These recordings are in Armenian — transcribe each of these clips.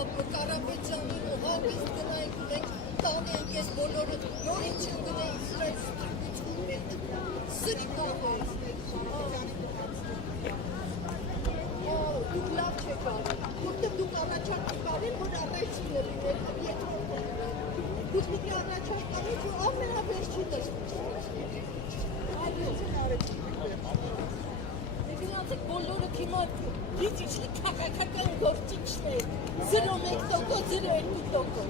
Կարապետյանին ու հագիստ գնայինք մենք տանի ենք ես բոլորը նորին չգնայինք սրայք ստրկություն մեր սրի կողոց դուք լավ չեք արել որտեղ դուք առաջարկ կարին որ առաջինը լինել դուք պիտի առաջարկ կարեք ու ամենավերջինը գնացեք բոլորը թիմա դիցիչլի կակակական գործիչներ 0.1%, 0.2%։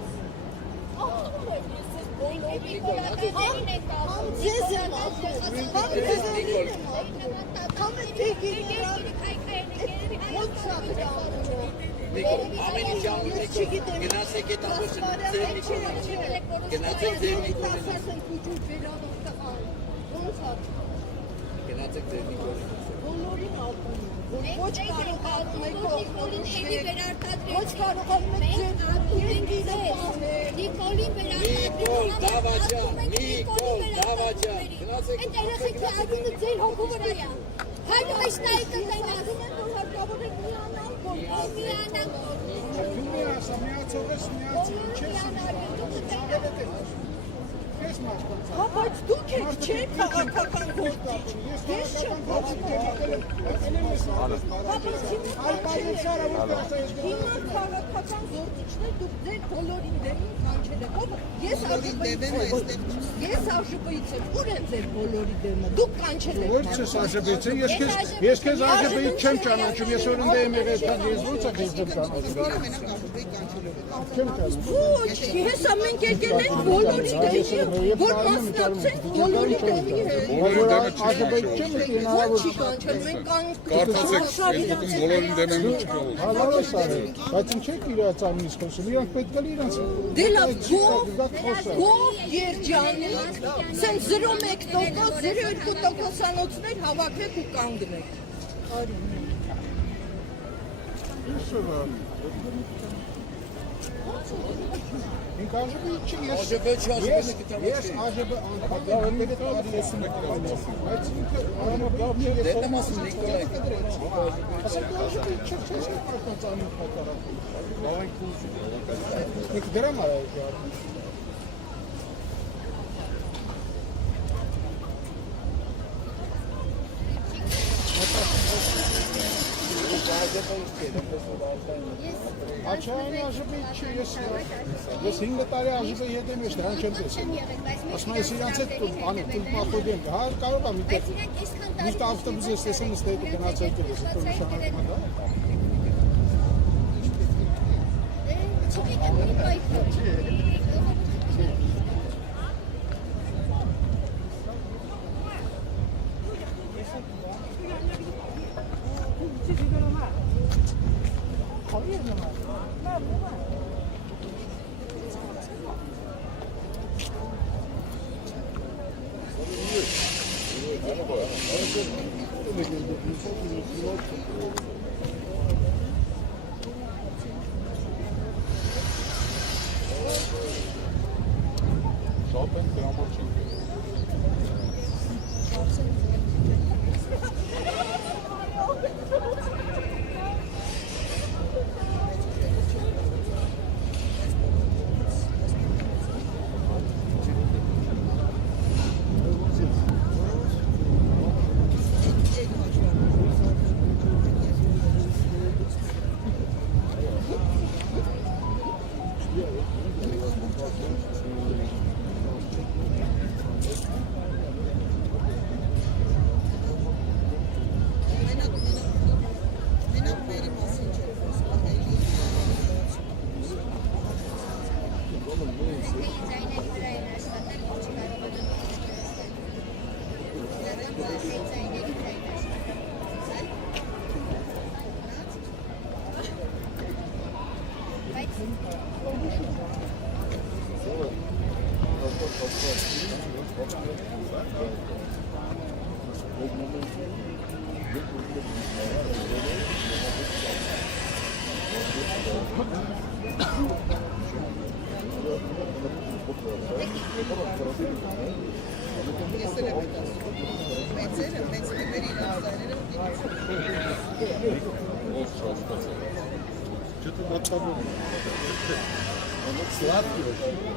Ահում եմ ես ես բոլորի համ ձեզ եմ ախում, համ ձեզ եմ ախում, համ է տեգին ոնց սաղր ախում ամեն ինչ անում եք գնացեք էտ ամուսին ձեր գնացեք ձեր գնացեք ձեր բոլորին ախում ոչ կարող անում եք ոչ կարող անում եք Նիկոլ Դավաճան գնացեք այդ երեխեքի ազինը ձեր հոգու վրա է հայ այս նայքը տենաս որ հարկավոր եք միանալ Հա, բայց դուք եք չեք քաղաքական գործիչ, ես չեմ քաղաքական հիմա քաղաքական գործիչներ դուք ձեր բոլորին դեմին կանչել եք, ես ԱԺԲ-ից եմ, ուր են ձեր բոլորի դեմը, դուք կանչել եք Ո՞ր ես ԱԺԲ-ից եմ, ես քեզ ԱԺԲ-ից չեմ ճանաչում, ես օրինակ եմ եղել, ես ո՞նց եմ քեզ ճանաչում Ոչ, ես ամենք եկել ենք բոլորի դեմի, որ մասնակցենք բոլորի դեմի հետ ԱԺԲ-ից չեմ եկել, Ոչ չի կանչել, մենք կարծացեք, բոլորին դեմ եմ չկա Հալավես արել, բայց ինչ եք իրաց ամիս խոսում, իրանք պետք է իրանց Դե լավ, գով երջանիկ, սենց 0.1%, 0.2%-անոցներ հավաքեք ու կանգնեք Ինք ԱԺԲ-ից չի, ես ԱԺԲ անդամ ես եք բայց ինքը արամաբավներ ես Դե մասում Նիկոլայ ասեք ԱԺԲ-ից չեք պարտած անում պատարակ Ինք դրամ արայ Աչայանի ԱԺԲ-ից չի, ես 5 տարի ԱԺԲ-ի հետ եմ ես դրան չեմ տեսել ասում ես իրանց հետ անեք, թույլ պախոդ եմ հա կարող եմ մի ավտոբուս ես տեսեմ ըստ հետը գնացել կել ես հետո նշանակում դա что-то готово. Сладкий очень.